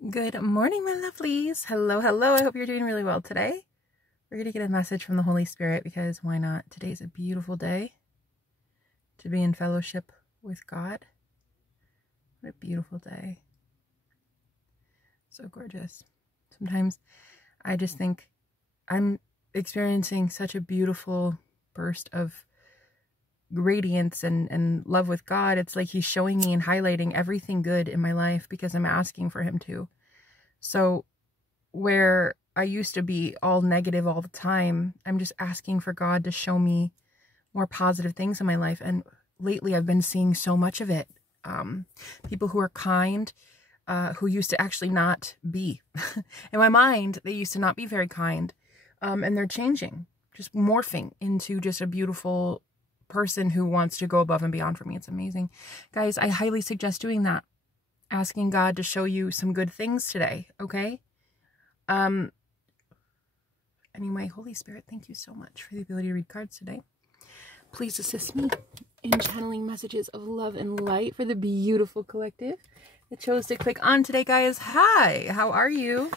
Good morning, my lovelies. Hello, hello. I hope you're doing really well today. We're going to get a message from the Holy Spirit because why not? Today's a beautiful day to be in fellowship with God. What a beautiful day. So gorgeous. Sometimes I just think I'm experiencing such a beautiful burst of radiance and love with God. It's like he's showing me and highlighting everything good in my life because I'm asking for him to. So where I used to be all negative all the time, I'm just asking for God to show me more positive things in my life. And lately I've been seeing so much of it. People who are kind, who used to actually not be. In my mind, they used to not be very kind. And they're changing, just morphing into just a beautiful person who wants to go above and beyond for me. It's amazing. Guys, I highly suggest doing that. Asking God to show you some good things today, okay? Anyway, Holy Spirit, thank you so much for the ability to read cards today. Please assist me in channeling messages of love and light for the beautiful collective that chose to click on today, guys. Hi, how are you?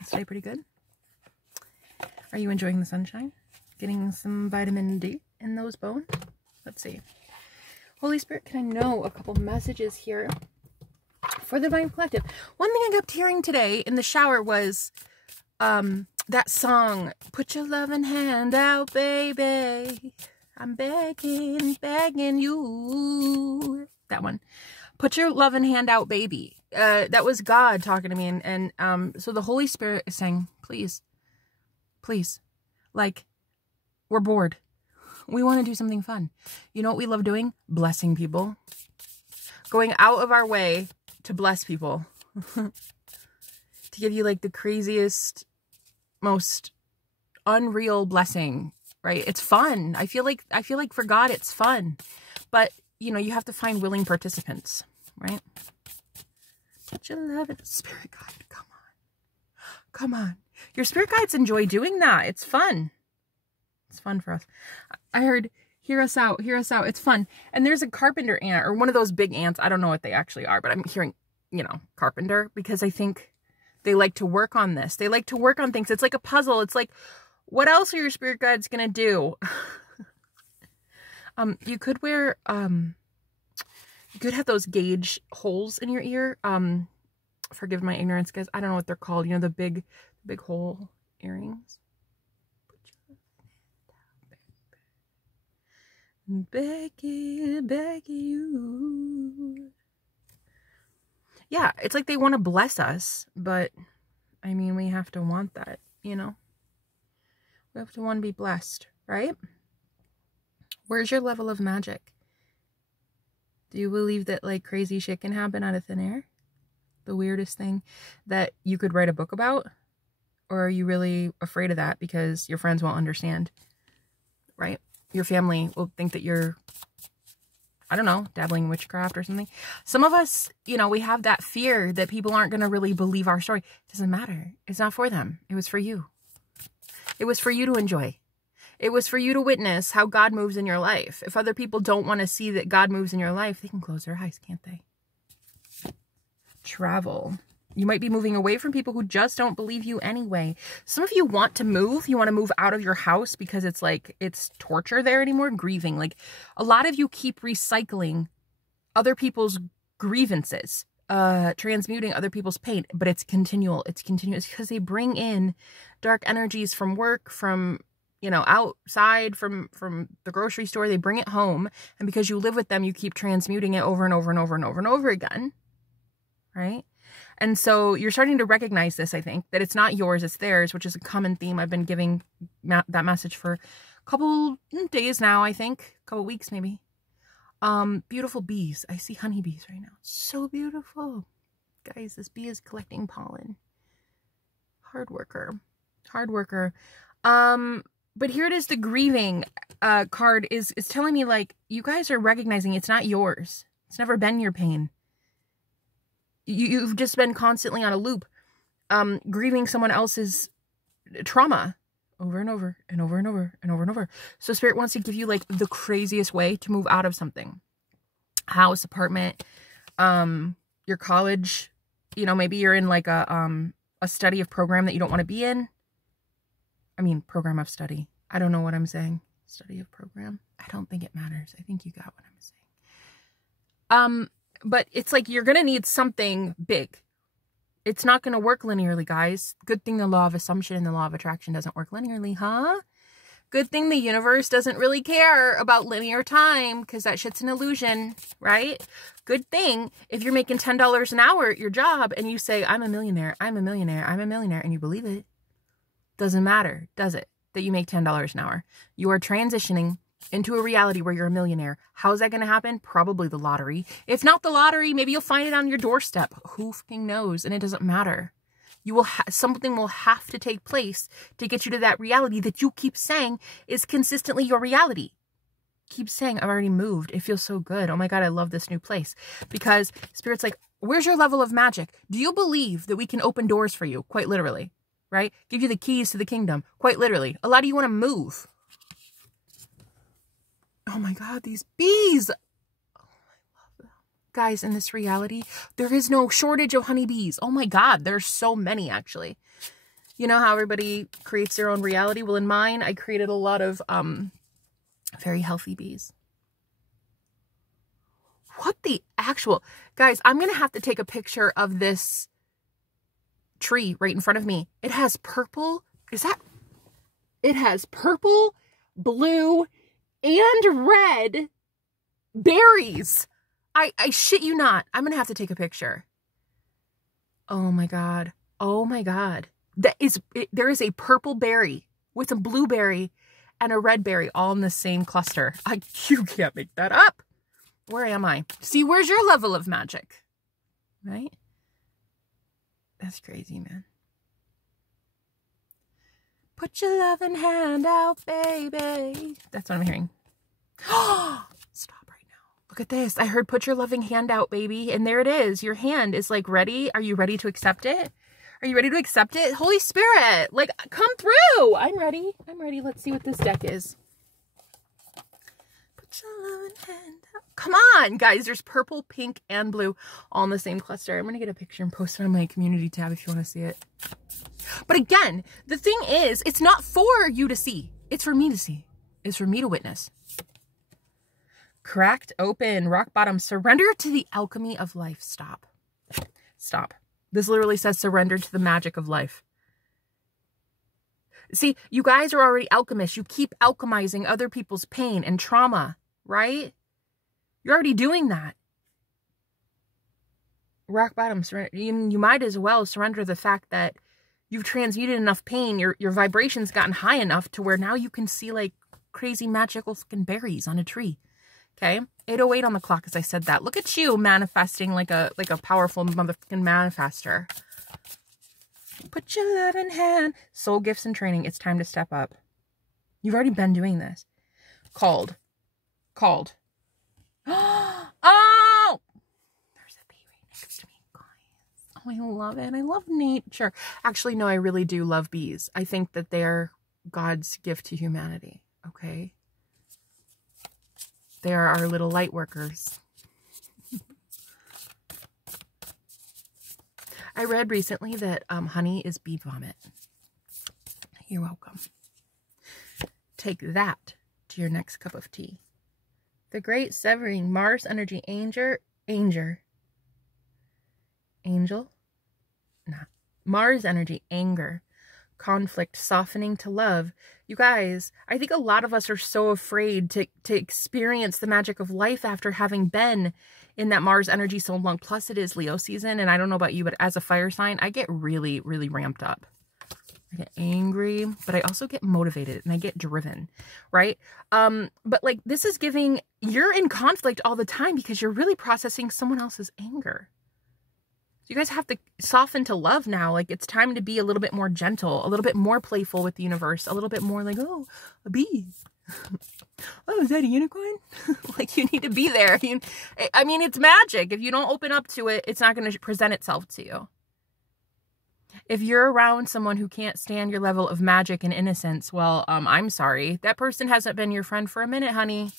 Is today pretty good? Are you enjoying the sunshine? Getting some vitamin D in those bones? Let's see. Holy Spirit, can I know a couple messages here for the Divine Collective? One thing I kept hearing today in the shower was that song, "Put your loving hand out, baby. I'm begging, begging you." That one. Put your loving hand out, baby. That was God talking to me. And so the Holy Spirit is saying, please, please, like, we're bored. We want to do something fun. You know what we love doing? Blessing people. Going out of our way to bless people. To give you like the craziest, most unreal blessing, right? It's fun. I feel like for God it's fun. But, you know, you have to find willing participants, right? Put your love in the spirit guide. Come on. Come on. Your spirit guides enjoy doing that. It's fun. It's fun for us. I heard, hear us out, hear us out. It's fun. And there's a carpenter ant, or one of those big ants. I don't know what they actually are, but I'm hearing, you know, carpenter, because I think they like to work on this. They like to work on things. It's like a puzzle. It's like, what else are your spirit guides going to do? You could wear, you could have those gauge holes in your ear. Forgive my ignorance, guys. I don't know what they're called. You know, the big hole earrings. Begging you. Yeah, it's like they want to bless us, but I mean, we have to want that, you know? We have to want to be blessed, right? Where's your level of magic? Do you believe that like crazy shit can happen out of thin air? The weirdest thing that you could write a book about? Or are you really afraid of that because your friends won't understand, right? Your family will think that you're, I don't know, dabbling in witchcraft or something. Some of us, you know, we have that fear that people aren't going to really believe our story. It doesn't matter. It's not for them. It was for you. It was for you to enjoy. It was for you to witness how God moves in your life. If other people don't want to see that God moves in your life, they can close their eyes, can't they? Travel. You might be moving away from people who just don't believe you anyway. Some of you want to move. You want to move out of your house because it's like, it's torture there anymore. Grieving. Like, a lot of you keep recycling other people's grievances, transmuting other people's pain, but it's continual. It's continuous because they bring in dark energies from work, from, you know, outside, from the grocery store. They bring it home. And because you live with them, you keep transmuting it over and over and over and over and over again. Right? And so you're starting to recognize this, I think, that it's not yours, it's theirs, which is a common theme. I've been giving that message for a couple days now, I think. A couple weeks, maybe. Beautiful bees. I see honeybees right now. So beautiful. Guys, this bee is collecting pollen. Hard worker. Hard worker. But here it is, the grieving card is telling me, like, you guys are recognizing it's not yours. It's never been your pain. You've just been constantly on a loop, grieving someone else's trauma over and over and over and over and over and over. So Spirit wants to give you like the craziest way to move out of something. House, apartment, your college you know, maybe you're in like a study of program that you don't want to be in. I mean, program of study. I don't know what I'm saying. Study of program. I don't think it matters. I think you got what I'm saying. But it's like you're going to need something big. It's not going to work linearly, guys. Good thing the law of assumption and the law of attraction doesn't work linearly, huh? Good thing the universe doesn't really care about linear time because that shit's an illusion, right? Good thing if you're making $10 an hour at your job and you say, I'm a millionaire, I'm a millionaire, I'm a millionaire, and you believe it. Doesn't matter, does it, that you make $10 an hour? You are transitioning into a reality where you're a millionaire. How's that going to happen? Probably the lottery. If not the lottery, maybe you'll find it on your doorstep. Who fucking knows? And it doesn't matter. You will something will have to take place to get you to that reality that you keep saying is consistently your reality. Keep saying, I've already moved. It feels so good. Oh my God, I love this new place. Because Spirit's like, where's your level of magic? Do you believe that we can open doors for you? Quite literally, right? Give you the keys to the kingdom. Quite literally. A lot of you want to move. Oh my God, these bees. Guys, in this reality, there is no shortage of honeybees. Oh my God, there's so many actually. You know how everybody creates their own reality? Well, in mine, I created a lot of very healthy bees. What the actual... Guys, I'm going to have to take a picture of this tree right in front of me. It has purple... It has purple, blue, and red berries. I shit you not. I'm going to have to take a picture. Oh my God. Oh my God. There is a purple berry with a blueberry and a red berry all in the same cluster. You can't make that up. Where am I? See, where's your level of magic? Right? That's crazy, man. Put your loving hand out, baby. That's what I'm hearing. Stop. Look at this. I heard put your loving hand out, baby. And there it is. Your hand is like ready. Are you ready to accept it? Are you ready to accept it? Holy Spirit, like come through. I'm ready. I'm ready. Let's see what this deck is. Put your loving hand out. Come on, guys. There's purple, pink, and blue all in the same cluster. I'm going to get a picture and post it on my community tab if you want to see it. But again, the thing is, it's not for you to see. It's for me to see. It's for me to witness. Cracked open, rock bottom, surrender to the alchemy of life. Stop. Stop. This literally says surrender to the magic of life. See, you guys are already alchemists. You keep alchemizing other people's pain and trauma, right? You're already doing that. Rock bottom, surrender. You might as well surrender the fact that you've transmuted enough pain. Your vibration's gotten high enough to where now you can see like crazy magical fucking berries on a tree. Okay, 8:08 on the clock as I said that. Look at you manifesting like a powerful motherfucking manifester. Put your loving hand. Soul gifts and training. It's time to step up. You've already been doing this. Called. Oh! There's a bee right next to me, guys. Oh, I love it. I love nature. Actually, no, I really do love bees. I think that they're God's gift to humanity. Okay? They are our little light workers. I read recently that honey is bee vomit. You're welcome. Take that to your next cup of tea. The Great Severing, Mars Energy, Angel? Nah. Mars Energy, Anger. Conflict, softening to love. You guys, I think a lot of us are so afraid to experience the magic of life after having been in that Mars energy so long. Plus it is Leo season, and I don't know about you, but as a fire sign, I get really, really ramped up. I get angry, but I also get motivated and I get driven, right? But like this is giving, you're in conflict all the time because you're really processing someone else's anger. You guys have to soften to love now. Like it's time to be a little bit more gentle, a little bit more playful with the universe, a little bit more like, oh, a bee. Oh, is that a unicorn? Like you need to be there. I mean, it's magic. If you don't open up to it, it's not going to present itself to you. If you're around someone who can't stand your level of magic and innocence, well, I'm sorry. That person hasn't been your friend for a minute, honey.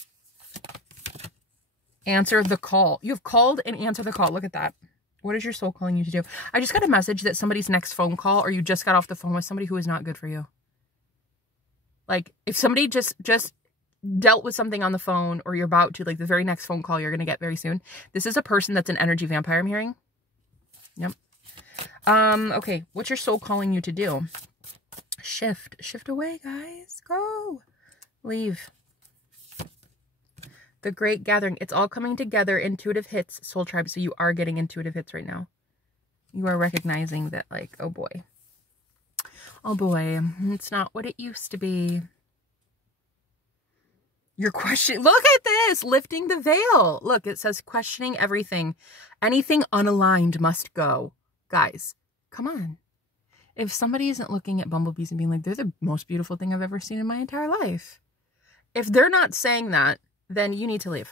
Answer the call. You've called and answered the call. Look at that. What is your soul calling you to do? I just got a message that somebody's next phone call, or you just got off the phone with somebody who is not good for you. Like, if somebody just dealt with something on the phone, or you're about to, like the very next phone call you're going to get very soon. This is a person that's an energy vampire, I'm hearing. Yep. Okay. What's your soul calling you to do? Shift away, guys. Go. Leave. The Great Gathering. It's all coming together. Intuitive hits, soul tribe. So you are getting intuitive hits right now. You are recognizing that, like, oh boy. Oh boy. It's not what it used to be. You're questioning. Look at this. Lifting the veil. Look, it says questioning everything. Anything unaligned must go. Guys, come on. If somebody isn't looking at bumblebees and being like, they're the most beautiful thing I've ever seen in my entire life. If they're not saying that, then you need to leave.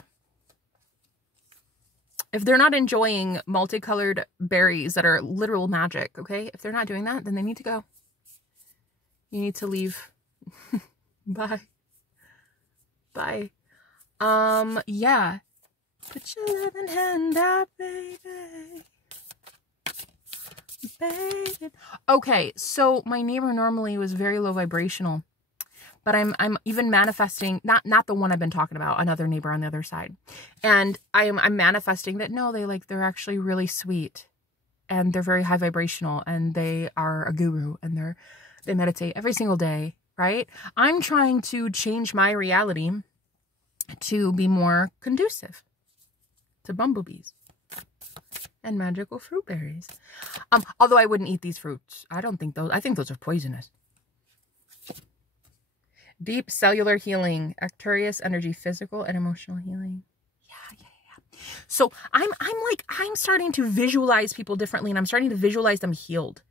If they're not enjoying multicolored berries that are literal magic, okay? If they're not doing that, then they need to go. You need to leave. Bye. Bye. Yeah. Put your loving hand out, baby. Baby. Okay, so my neighbor normally was very low vibrational. But I'm even manifesting, not the one I've been talking about, another neighbor on the other side. And I'm manifesting that no, they're actually really sweet. And they're very high vibrational, and they are a guru, and they meditate every single day, right? I'm trying to change my reality to be more conducive to bumblebees and magical fruit berries. Although I wouldn't eat these fruits. I think those are poisonous. Deep cellular healing, Arcturus energy, physical and emotional healing. Yeah. So I'm starting to visualize people differently, and I'm starting to visualize them healed.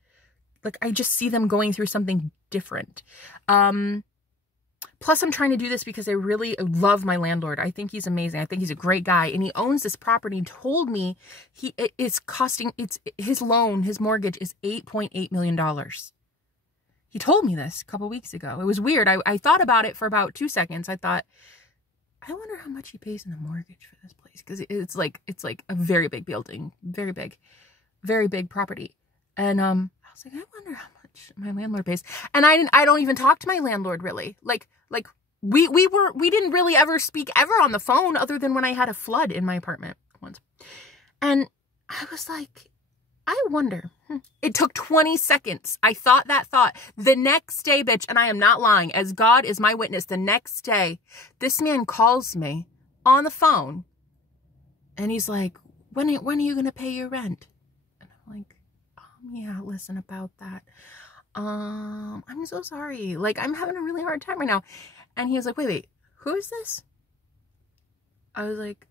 Like, I just see them going through something different. Plus, I'm trying to do this because I really love my landlord. I think he's amazing. I think he's a great guy, and he owns this property. He told me his mortgage is $8.8 million. He told me this a couple weeks ago. It was weird. I thought about it for about 2 seconds. I thought, I wonder how much he pays in the mortgage for this place, because it's like a very big building, very big property. And I was like, I wonder how much my landlord pays. And I don't even talk to my landlord really. Like we didn't really ever speak ever on the phone, other than when I had a flood in my apartment once. And I was like, I wonder. It took 20 seconds. I thought that thought. The next day, bitch, and I am not lying, as God is my witness, the next day, this man calls me on the phone, and he's like, when are you going to pay your rent? And I'm like, yeah, listen about that. I'm so sorry. Like, I'm having a really hard time right now. And he was like, wait, who is this? I was like,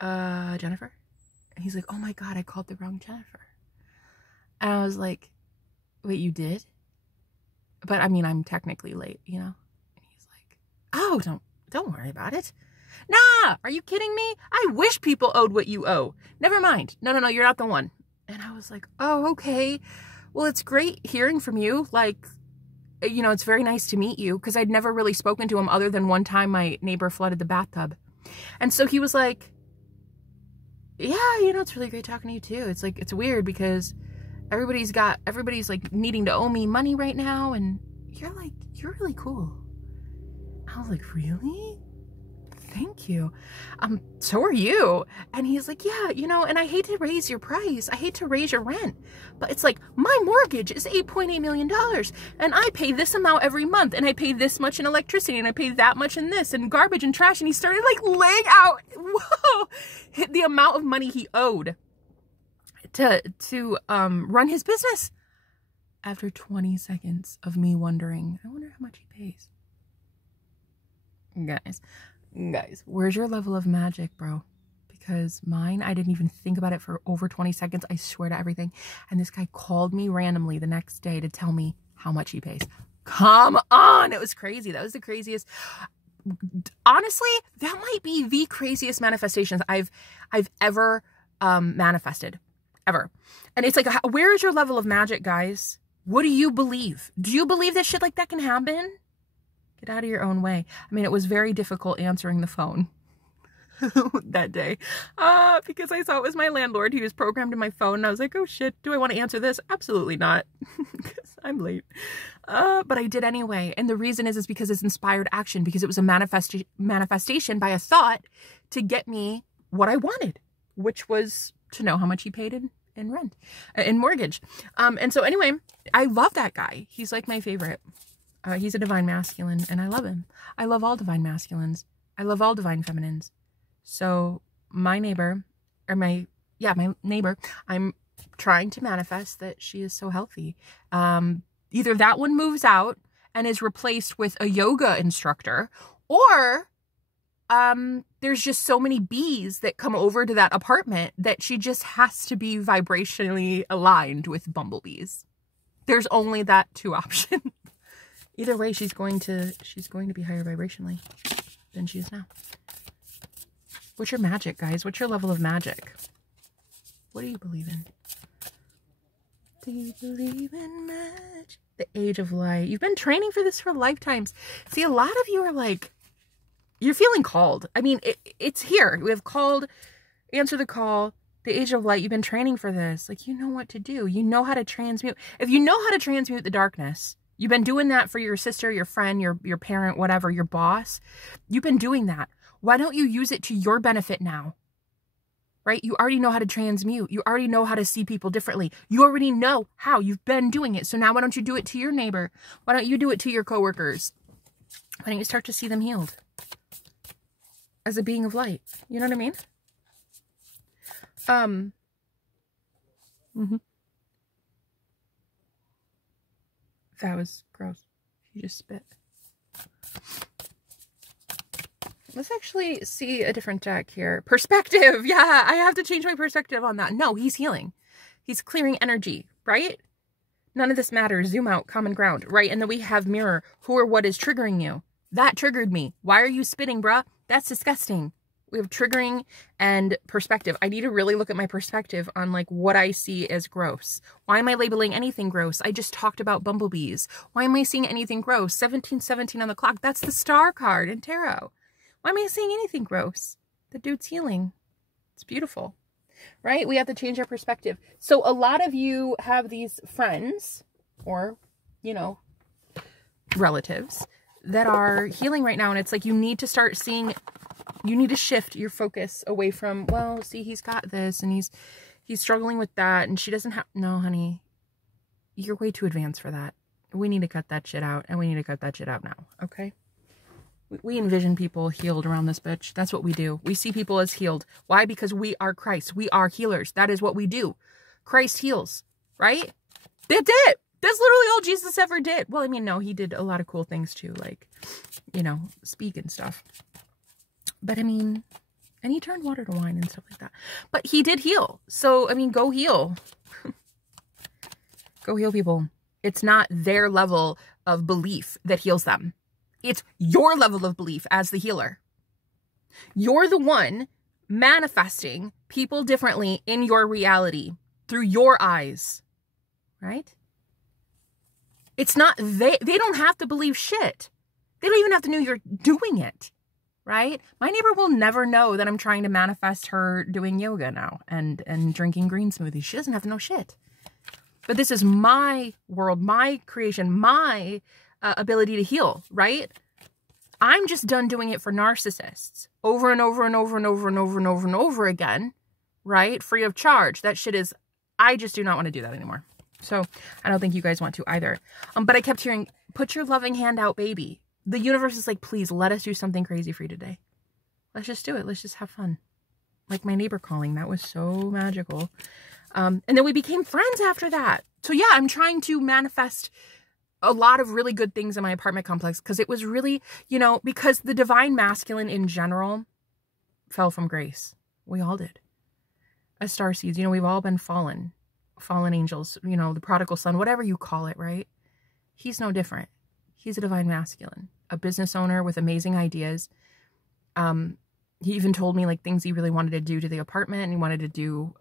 Jennifer. And he's like, oh my God, I called the wrong Jennifer. And I was like, wait, you did? But I mean, I'm technically late, you know? And he's like, oh, don't worry about it. Nah, are you kidding me? I wish people owed what you owe. Never mind. No, you're not the one. And I was like, oh, okay. Well, it's great hearing from you. Like, you know, it's very nice to meet you, because I'd never really spoken to him other than one time my neighbor flooded the bathtub. And so he was like, yeah, you know, it's really great talking to you too. It's like, it's weird because everybody's like needing to owe me money right now, and you're really cool. I was like, really? Thank you. So are you. And he's like, yeah, you know, and I hate to raise your price. I hate to raise your rent, but it's like, my mortgage is $8.8 million, and I pay this amount every month, and I pay this much in electricity, and I pay that much in this, and garbage and trash. And he started like laying out, whoa, the amount of money he owed to run his business. After 20 seconds of me wondering, I wonder how much he pays. Guys, where's your level of magic, bro? Because mine, I didn't even think about it for over 20 seconds. I swear to everything. And this guy called me randomly the next day to tell me how much he pays. Come on. It was crazy. That was the craziest. Honestly, that might be the craziest manifestations I've ever manifested. Ever. And it's like, where is your level of magic, guys? What do you believe? Do you believe that shit like that can happen? Get out of your own way. I mean, it was very difficult answering the phone. that day because I saw it was my landlord. He was programmed in my phone and I was like, oh shit, do I want to answer this? Absolutely not, because I'm late. But I did anyway. And the reason is because it's inspired action, because it was a manifestation by a thought to get me what I wanted, which was to know how much he paid in rent, in mortgage. And so anyway, I love that guy. He's like my favorite. He's a divine masculine and I love him. I love all divine masculines. I love all divine feminines. So my neighbor, or my neighbor, I'm trying to manifest that she is so healthy. Either that one moves out and is replaced with a yoga instructor, or there's just so many bees that come over to that apartment that she just has to be vibrationally aligned with bumblebees. There's only that two options. Either way, she's going to be higher vibrationally than she is now. What's your magic, guys? What's your level of magic? What do you believe in? Do you believe in magic? The age of light. You've been training for this for lifetimes. See, a lot of you are like, you're feeling called. I mean, it's here. We have called, answer the call, the age of light. You've been training for this. Like, you know what to do. You know how to transmute. If you know how to transmute the darkness, you've been doing that for your sister, your friend, your parent, whatever, your boss. You've been doing that. Why don't you use it to your benefit now? Right? You already know how to transmute. You already know how to see people differently. You already know how. You've been doing it. So now why don't you do it to your neighbor? Why don't you do it to your coworkers? Why don't you start to see them healed as a being of light? You know what I mean? That was gross. You just spit. Let's actually see a different deck here. Perspective. Yeah, I have to change my perspective on that. No, he's healing. He's clearing energy, right? None of this matters. Zoom out, common ground, right? And then we have mirror. Who or what is triggering you? That triggered me. Why are you spitting, bruh? That's disgusting. We have triggering and perspective. I need to really look at my perspective on like what I see as gross. Why am I labeling anything gross? I just talked about bumblebees. Why am I seeing anything gross? 1717 on the clock. That's the star card in tarot. Why am I seeing anything gross? The dude's healing. It's beautiful, right? We have to change our perspective. So a lot of you have these friends or, you know, relatives that are healing right now. And it's like, you need to start seeing, you need to shift your focus away from, well, see, he's got this and he's struggling with that. And she doesn't have, no, honey, you're way too advanced for that. We need to cut that shit out, and we need to cut that shit out now. Okay. We envision people healed around this bitch. That's what we do. We see people as healed. Why? Because we are Christ. We are healers. That is what we do. Christ heals, right? That's it. That's literally all Jesus ever did. Well, I mean, no, he did a lot of cool things too, like, you know, speak and stuff. But I mean, and he turned water to wine and stuff like that. But he did heal. So, I mean, go heal. Go heal people. It's not their level of belief that heals them. It's your level of belief as the healer. You're the one manifesting people differently in your reality through your eyes, right? It's not, they don't have to believe shit. They don't even have to know you're doing it, right? My neighbor will never know that I'm trying to manifest her doing yoga now and drinking green smoothies. She doesn't have to know shit. But this is my world, my creation, my ability to heal, right? I'm just done doing it for narcissists over and over and over and over and over and over and over again, right? Free of charge. That shit is, I just do not want to do that anymore. So I don't think you guys want to either. But I kept hearing, put your loving hand out, baby. The universe is like, please let us do something crazy for you today. Let's just do it. Let's just have fun. Like my neighbor calling. That was so magical. And then we became friends after that. So yeah, I'm trying to manifest a lot of really good things in my apartment complex because it was really, you know, because the divine masculine in general fell from grace. We all did. As starseeds, you know, we've all been fallen angels, you know, the prodigal son, whatever you call it, right? He's no different. He's a divine masculine, a business owner with amazing ideas. He even told me like things he really wanted to do to the apartment and he wanted to do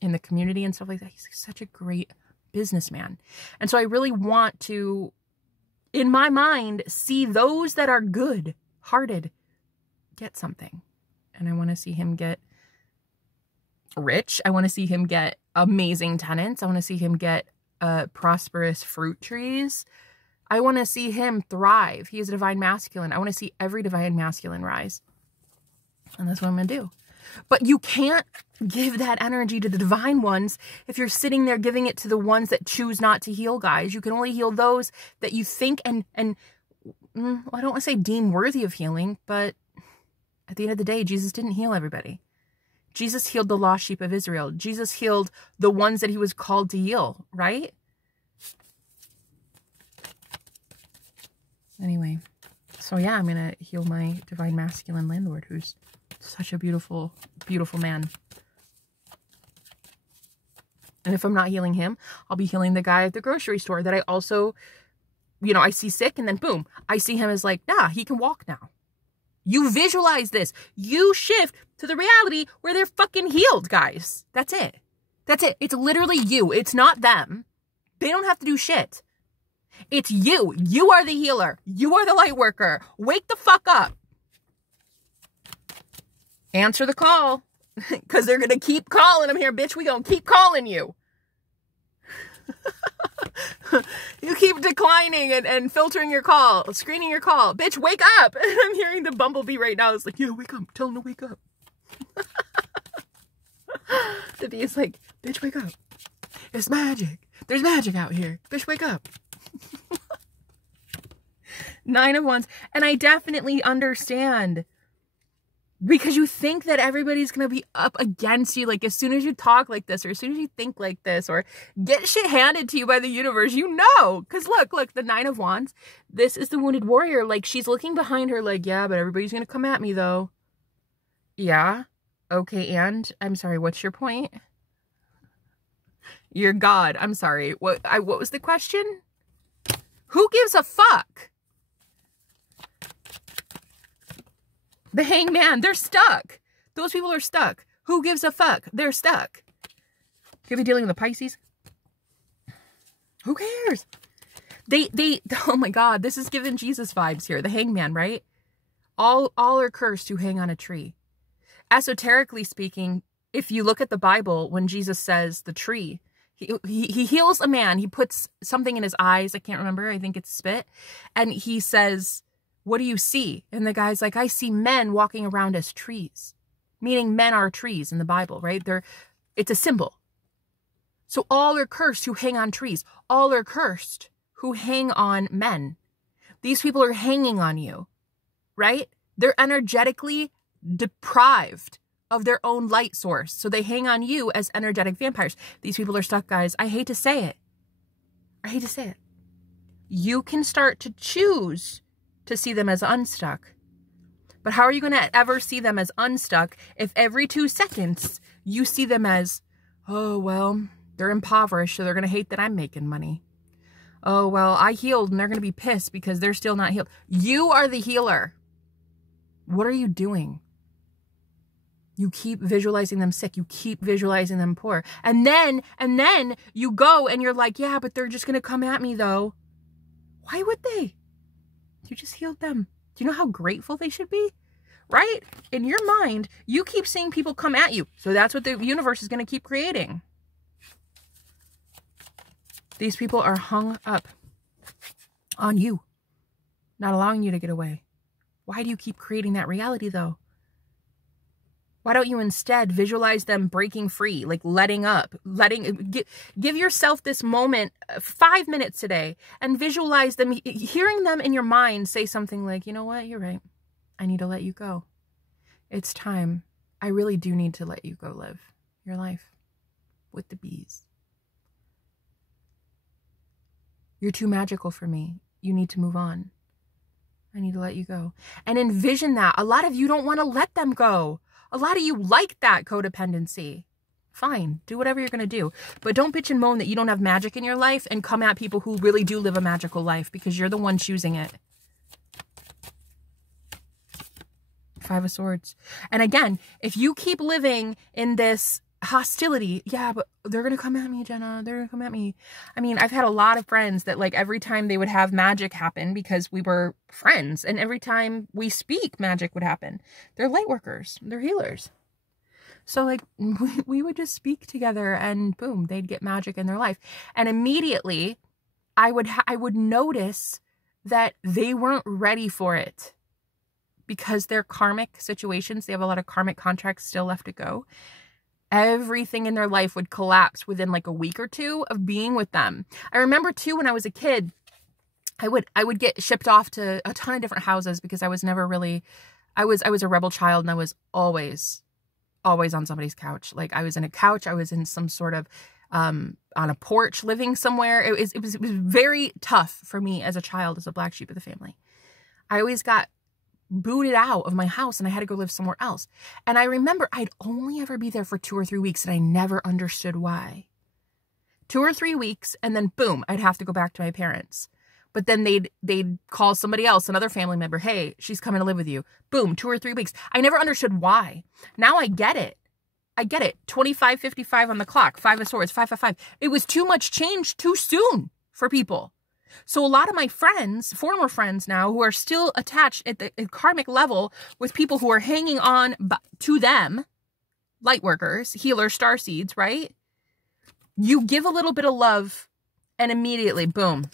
in the community and stuff like that. He's such a great businessman. And so I really want to, in my mind, see those that are good hearted get something. and I want to see him get rich. I want to see him get amazing tenants. I want to see him get prosperous fruit trees. I want to see him thrive. He is a divine masculine. I want to see every divine masculine rise. And that's what I'm going to do. But you can't give that energy to the divine ones if you're sitting there giving it to the ones that choose not to heal, guys. You can only heal those that you think and well, I don't want to say deem worthy of healing, but at the end of the day, Jesus didn't heal everybody. Jesus healed the lost sheep of Israel. Jesus healed the ones that he was called to heal, right? Anyway, so yeah, I'm going to heal my divine masculine landlord, who's such a beautiful, beautiful man. And if I'm not healing him, I'll be healing the guy at the grocery store that I also, you know, I see sick, and then boom, I see him as like, nah, he can walk now. You visualize this. You shift to the reality where they're fucking healed, guys. That's it. That's it. It's literally you. It's not them. They don't have to do shit. It's you. You are the healer. You are the light worker. Wake the fuck up. Answer the call. Because they're going to keep calling them here, bitch. We going to keep calling you. You keep declining and filtering your call, screening your call. Bitch, wake up. I'm hearing the bumblebee right now. It's like, yeah, wake up. Tell him to wake up. The bee is like, bitch, wake up. It's magic. There's magic out here. Bitch, wake up. 9 of Wands. And I definitely understand. Because you think that everybody's going to be up against you. Like, as soon as you talk like this, or as soon as you think like this, or get shit handed to you by the universe, you know. Because look, the 9 of Wands, this is the wounded warrior. Like, she's looking behind her like, yeah, but everybody's going to come at me, though. Yeah. Okay, and? I'm sorry, what's your point? You're God. I'm sorry. What was the question? Who gives a fuck? The hangman, they're stuck. Those people are stuck. Who gives a fuck? They're stuck. Could be dealing with the Pisces. Who cares? They, oh my God, this is giving Jesus vibes here. The hangman, right? All are cursed who hang on a tree. Esoterically speaking, if you look at the Bible, when Jesus says the tree, he heals a man. He puts something in his eyes. I can't remember. I think it's spit. And he says, what do you see? And the guy's like, I see men walking around as trees. Meaning men are trees in the Bible, right? It's a symbol. So all are cursed who hang on trees. All are cursed who hang on men. These people are hanging on you, right? They're energetically deprived of their own light source. So they hang on you as energetic vampires. These people are stuck, guys. I hate to say it. I hate to say it. You can start to choose to see them as unstuck. But how are you going to ever see them as unstuck if every 2 seconds you see them as, oh, well, they're impoverished, so they're going to hate that I'm making money. Oh, well, I healed and they're going to be pissed because they're still not healed. You are the healer. What are you doing? You keep visualizing them sick. You keep visualizing them poor. And then you go and you're like, yeah, but they're just going to come at me though. Why would they? You just healed them. Do you know how grateful they should be? Right? In your mind, you keep seeing people come at you. So that's what the universe is going to keep creating. These people are hung up on you, not allowing you to get away. Why do you keep creating that reality though? Why don't you instead visualize them breaking free, like letting up, give yourself this moment, 5 minutes today, and visualize them, hearing them in your mind say something like, you know what, you're right. I need to let you go. It's time. I really do need to let you go live your life with the bees. You're too magical for me. You need to move on. I need to let you go. And envision that. A lot of you don't want to let them go. A lot of you like that codependency. Fine, do whatever you're going to do. But don't bitch and moan that you don't have magic in your life and come at people who really do live a magical life because you're the one choosing it. 5 of Swords. And again, if you keep living in this, hostility. Yeah, but they're going to come at me, Jenna. They're going to come at me. I mean, I've had a lot of friends that like every time they would have magic happen because we were friends, and every time we speak, magic would happen. They're light workers. They're healers. So like we would just speak together and boom, they'd get magic in their life. And immediately I would notice that they weren't ready for it because their karmic situations, they have a lot of karmic contracts still left to go. Everything in their life would collapse within like a week or two of being with them. I remember too, when I was a kid, I would get shipped off to a ton of different houses because I was never really, I was a rebel child, and I was always on somebody's couch. Like I was in a couch, I was in some sort of, on a porch living somewhere. It was very tough for me as a child, as a black sheep of the family. I always got booted out of my house and I had to go live somewhere else. And I remember I'd only ever be there for 2 or 3 weeks and I never understood why. 2 or 3 weeks and then boom, I'd have to go back to my parents. But then they'd call somebody else, another family member. Hey, she's coming to live with you. Boom, 2 or 3 weeks. I never understood why. Now I get it. 25:55 on the clock. 5 of Swords, 555. It was too much change too soon for people. So a lot of my friends, former friends now, who are still attached at the karmic level with people who are hanging on to them, light workers, healers, starseeds, right? You give a little bit of love and immediately, boom,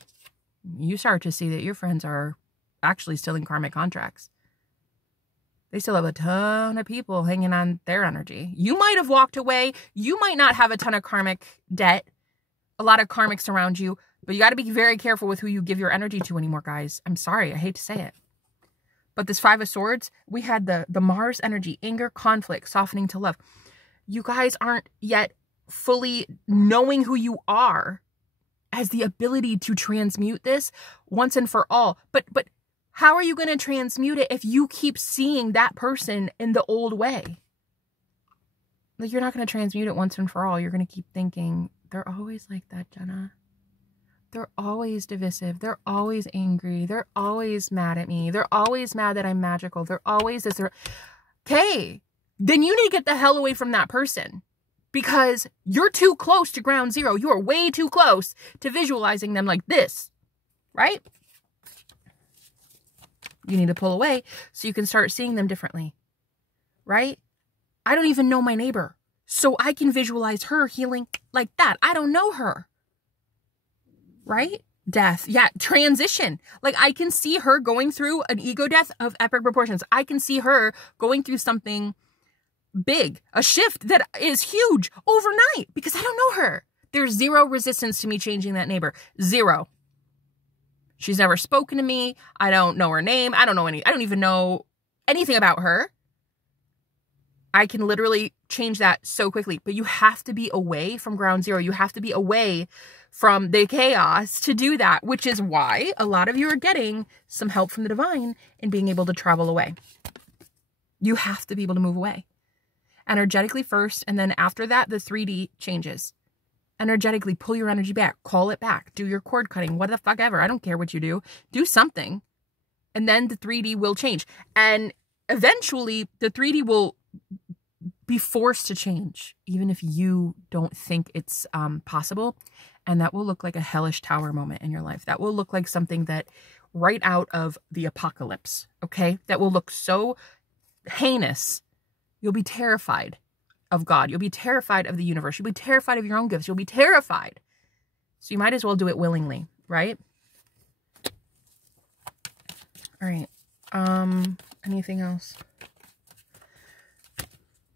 you start to see that your friends are actually still in karmic contracts. They still have a ton of people hanging on their energy. You might have walked away. You might not have a ton of karmic debt, a lot of karmics around you, but you got to be very careful with who you give your energy to anymore, guys. I'm sorry. I hate to say it. But this 5 of Swords, we had the Mars energy, anger, conflict, softening to love. You guys aren't yet fully knowing who you are as the ability to transmute this once and for all. But how are you going to transmute it if you keep seeing that person in the old way? Like, you're not going to transmute it once and for all. You're going to keep thinking, they're always like that, Jenna. They're always divisive. They're always angry. They're always mad at me. They're always mad that I'm magical. They're always this. Okay, then you need to get the hell away from that person. Because you're too close to ground zero. You are way too close to visualizing them like this, right? You need to pull away so you can start seeing them differently, right? I don't even know my neighbor, so I can visualize her healing like that. I don't know her, right? Death. Yeah, transition. Like, I can see her going through an ego death of epic proportions. I can see her going through something big, a shift that is huge overnight because I don't know her. There's zero resistance to me changing that neighbor. Zero. She's never spoken to me. I don't know her name. I don't even know anything about her. I can literally change that so quickly, but you have to be away from ground zero. You have to be away from the chaos to do that, which is why a lot of you are getting some help from the divine in being able to travel away. You have to be able to move away. Energetically first, and then after that, the 3D changes. Energetically, pull your energy back, call it back, do your cord cutting, what the fuck ever. I don't care what you do. Do something. And then the 3D will change. And eventually, the 3D will be forced to change, even if you don't think it's possible. And that will look like a hellish tower moment in your life. That will look like something that right out of the apocalypse, okay? That will look so heinous. You'll be terrified of God. You'll be terrified of the universe. You'll be terrified of your own gifts. You'll be terrified. So you might as well do it willingly, right? All right. Anything else?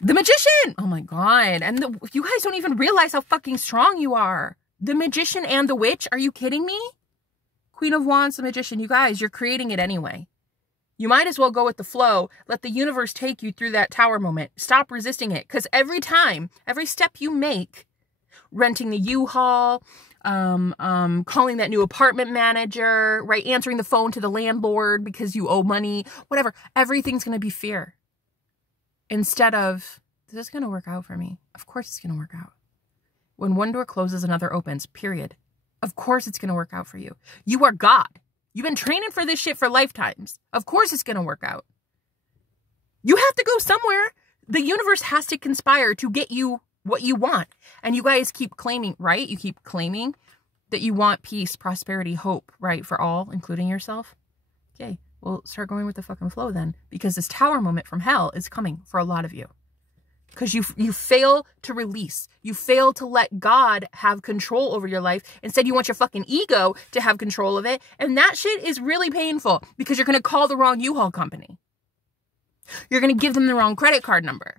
The Magician! Oh my God. And you guys don't even realize how fucking strong you are. The Magician and the Witch? Are you kidding me? Queen of Wands, the Magician. You guys, you're creating it anyway. You might as well go with the flow. Let the universe take you through that tower moment. Stop resisting it. Because every time, every step you make, renting the U-Haul, calling that new apartment manager, right? Answering the phone to the landlord because you owe money, whatever. Everything's going to be fear. Instead of, this is going to work out for me. Of course it's going to work out. When one door closes, another opens, period. Of course it's going to work out for you. You are God. You've been training for this shit for lifetimes. Of course it's going to work out. You have to go somewhere. The universe has to conspire to get you what you want. And you guys keep claiming, right? You keep claiming that you want peace, prosperity, hope, right? For all, including yourself. Okay, well, start going with the fucking flow then, because this tower moment from hell is coming for a lot of you. Because you fail to release. You fail to let God have control over your life. Instead, you want your fucking ego to have control of it. And that shit is really painful because you're going to call the wrong U-Haul company. You're going to give them the wrong credit card number.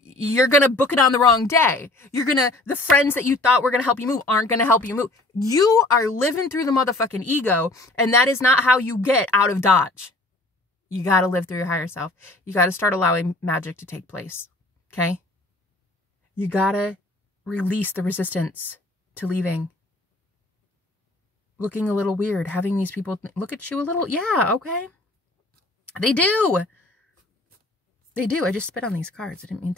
You're going to book it on the wrong day. The friends that you thought were going to help you move aren't going to help you move. You are living through the motherfucking ego, and that is not how you get out of Dodge. You got to live through your higher self. You got to start allowing magic to take place. Okay? You got to release the resistance to leaving. Looking a little weird, having these people look at you a little, yeah, okay. They do. They do. I just spit on these cards. I didn't mean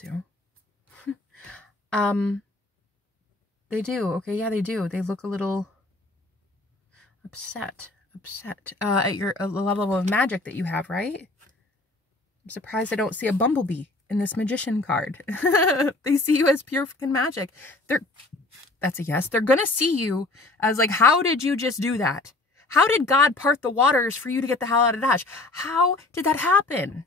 to. They do. Okay, yeah, they do. They look a little upset at your level of magic that you have, right? I'm surprised I don't see a bumblebee in this magician card. They see you as pure fucking magic. That's a yes. They're gonna see you as like, how did you just do that? How did God part the waters for you to get the hell out of Dodge? How did that happen?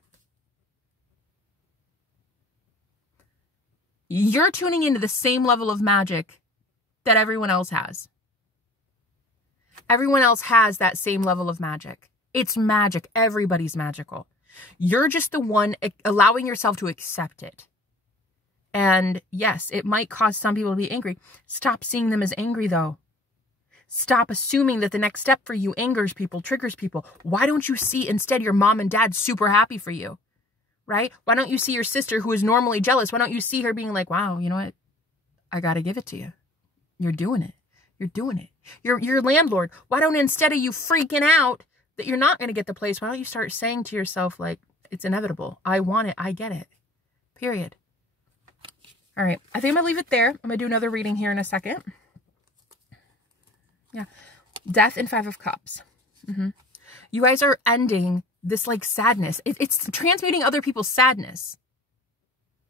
You're tuning into the same level of magic that everyone else has. Everyone else has that same level of magic. It's magic. Everybody's magical. You're just the one allowing yourself to accept it. And yes, it might cause some people to be angry. Stop seeing them as angry, though. Stop assuming that the next step for you angers people, triggers people. Why don't you see instead your mom and dad super happy for you? Right? Why don't you see your sister who is normally jealous? Why don't you see her being like, wow, you know what? I got to give it to you. You're doing it. You're doing it. You're landlord. Why don't, instead of you freaking out that you're not going to get the place, why don't you start saying to yourself, like, it's inevitable. I want it. I get it. Period. All right. I think I'm going to leave it there. I'm going to do another reading here in a second. Yeah. Death and 5 of Cups. You guys are ending this like sadness. It's transmuting other people's sadness.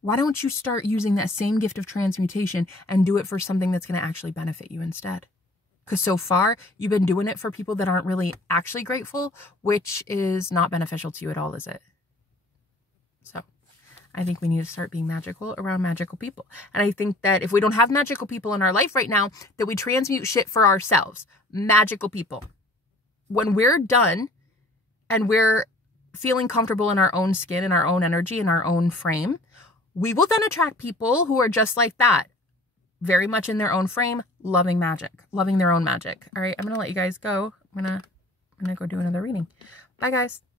Why don't you start using that same gift of transmutation and do it for something that's going to actually benefit you instead? Because so far, you've been doing it for people that aren't really actually grateful, which is not beneficial to you at all, is it? So I think we need to start being magical around magical people. And I think that if we don't have magical people in our life right now, that we transmute shit for ourselves. Magical people. When we're done and we're feeling comfortable in our own skin, in our own energy, in our own frame, we will then attract people who are just like that. Very much in their own frame, loving magic, loving their own magic. All right, I'm going to let you guys go. I'm going to go do another reading. Bye, guys.